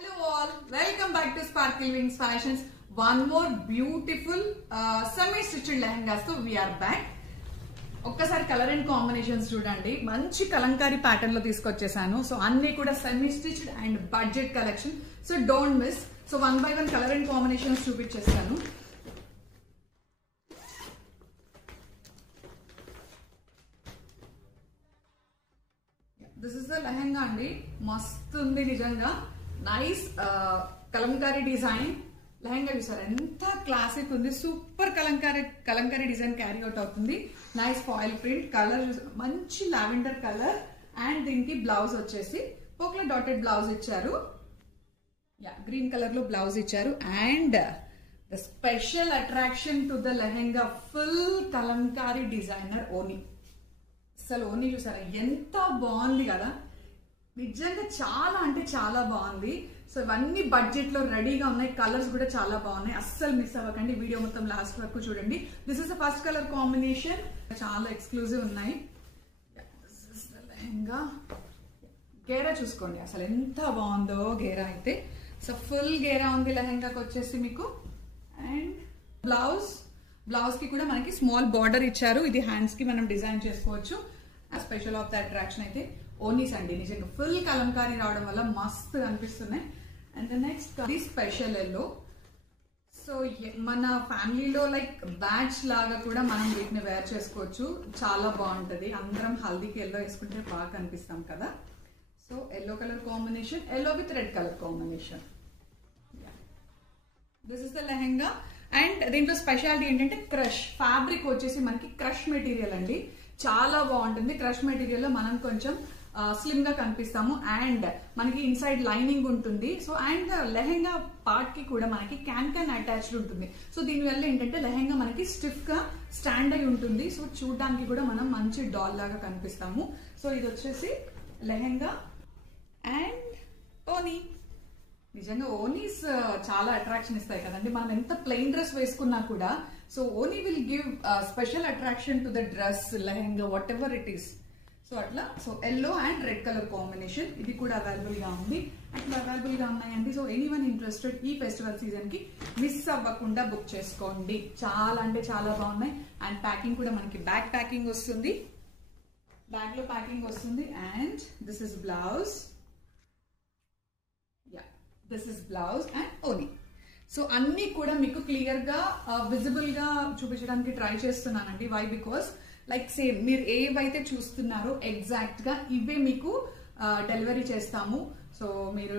Hello all, welcome back to Sparkle Wings Fashions. One more beautiful semi-stitched lehengas. So we are back. ఒక్కసారి colour and combinations చూడండి, మంచి Kalamkari pattern లో తీసుకొచ్చేసాను. So అన్ని కూడా semi stitched and budget collection. So don't miss. So one by one colour and combinations చూపించేస్తాను. This is the lehenga అండి, మస్తు ఉంది నిజంగా. నైస్ కలంకారీ డిజైన్ లెహంగా చూసారు, ఎంత క్లాసిక్ ఉంది. Super Kalamkari design carry out అవుతుంది. నైస్ ఫాయిల్ ప్రింట్, కలర్ మంచి లావెండర్ కలర్. అండ్ దీనికి బ్లౌజ్ వచ్చేసి పోక్లా డాటెడ్ బ్లౌజ్ ఇచ్చారు. గ్రీన్ కలర్ లో బ్లౌజ్ ఇచ్చారు. And the special attraction to the lehenga full Kalamkari designer ఓని. అసలు ఓని చూసారా ఎంత బాగుంది కదా, నిజంగా చాలా అంటే చాలా బాగుంది. సో ఇవన్నీ బడ్జెట్ లో రెడీగా ఉన్నాయి. కలర్స్ కూడా చాలా బాగున్నాయి, అస్సలు మిస్ అవ్వకండి. వీడియో మొత్తం లాస్ట్ వరకు చూడండి. This is the first colour combination, చాలా ఎక్స్క్లూజివ్ ఉన్నాయి. లెహంగా గేరా చూసుకోండి, అసలు ఎంత బాగుందో గేరా అయితే. సో ఫుల్ గేరా ఉంది లెహంగాకి వచ్చేసి మీకు. అండ్ బ్లౌజ్ కి కూడా మనకి స్మాల్ బార్డర్ ఇచ్చారు. ఇది హ్యాండ్స్ కి మనం డిజైన్ చేసుకోవచ్చు. స్పెషల్ ఆఫ్ ద అట్రాక్షన్ అయితే ఓనీస్ అండి, నిజంగా ఫుల్ కలంకారీ రావడం వల్ల మస్తు అనిపిస్తున్నాయి. And next special yellow. So మన ఫ్యామిలీలో లైక్ బ్యాచ్ లాగా కూడా మనం వీటిని వేర్ చేసుకోవచ్చు, చాలా బాగుంటది. అందరం హల్దీకి ఎల్లో వేసుకుంటే బాగా కనిపిస్తాం కదా. So yellow colour combination, yellow with red colour combination. This is the lehenga. And దీంట్లో స్పెషాలిటీ ఏంటంటే క్రష్ ఫ్యాబ్రిక్ వచ్చేసి మనకి క్రష్ మెటీరియల్ అండి, చాలా బాగుంటుంది. క్రష్ మెటీరియల్ లో మనం కొంచెం స్లిమ్ గా కనిపిస్తాము. అండ్ మనకి ఇన్సైడ్ లైనింగ్ ఉంటుంది. సో అండ్ లెహంగా పార్ట్ కి కూడా మనకి క్యాన్ అటాచ్డ్ ఉంటుంది. సో దీనివల్ల ఏంటంటే లెహంగా మనకి స్టిఫ్ గా స్టాండ్ అయి ఉంటుంది. సో చూడడానికి కూడా మనం మంచి డాల్ లాగా కనిపిస్తాము. సో ఇది వచ్చేసి లెహంగా. అండ్ ఓనీ, నిజంగా ఓనీస్ చాలా అట్రాక్షన్ ఇస్తాయి కదండి. మనం ఎంత ప్లెయిన్ డ్రెస్ వేసుకున్నా కూడా సో ఓనీ will give special attraction to the dress, lehenga, whatever it is. So అట్లా. So yellow and red colour combination, ఇది కూడా అవైలబుల్ గా ఉంది. అట్లా అవైలబుల్ గా ఉన్నాయండి. సో ఎనీవన్ ఇంట్రెస్టెడ్ ఈ ఫెస్టివల్ సీజన్ కి మిస్ అవ్వకుండా బుక్ చేసుకోండి. చాలా అంటే చాలా బాగున్నాయి. అండ్ ప్యాకింగ్ కూడా మనకి బ్యాగ్ ప్యాకింగ్ వస్తుంది, బ్యాగ్ లో ప్యాకింగ్ వస్తుంది. And this is blouse. This is blouse and ఓనీ. So అన్ని కూడా మీకు క్లియర్ గా విజిబుల్ గా చూపించడానికి ట్రై చేస్తున్నానండి. వై? బికాస్ లైక్ సేమ్ మీరు ఏవైతే చూస్తున్నారో ఎగ్జాక్ట్ గా ఇవే మీకు డెలివరీ చేస్తాము. సో మీరు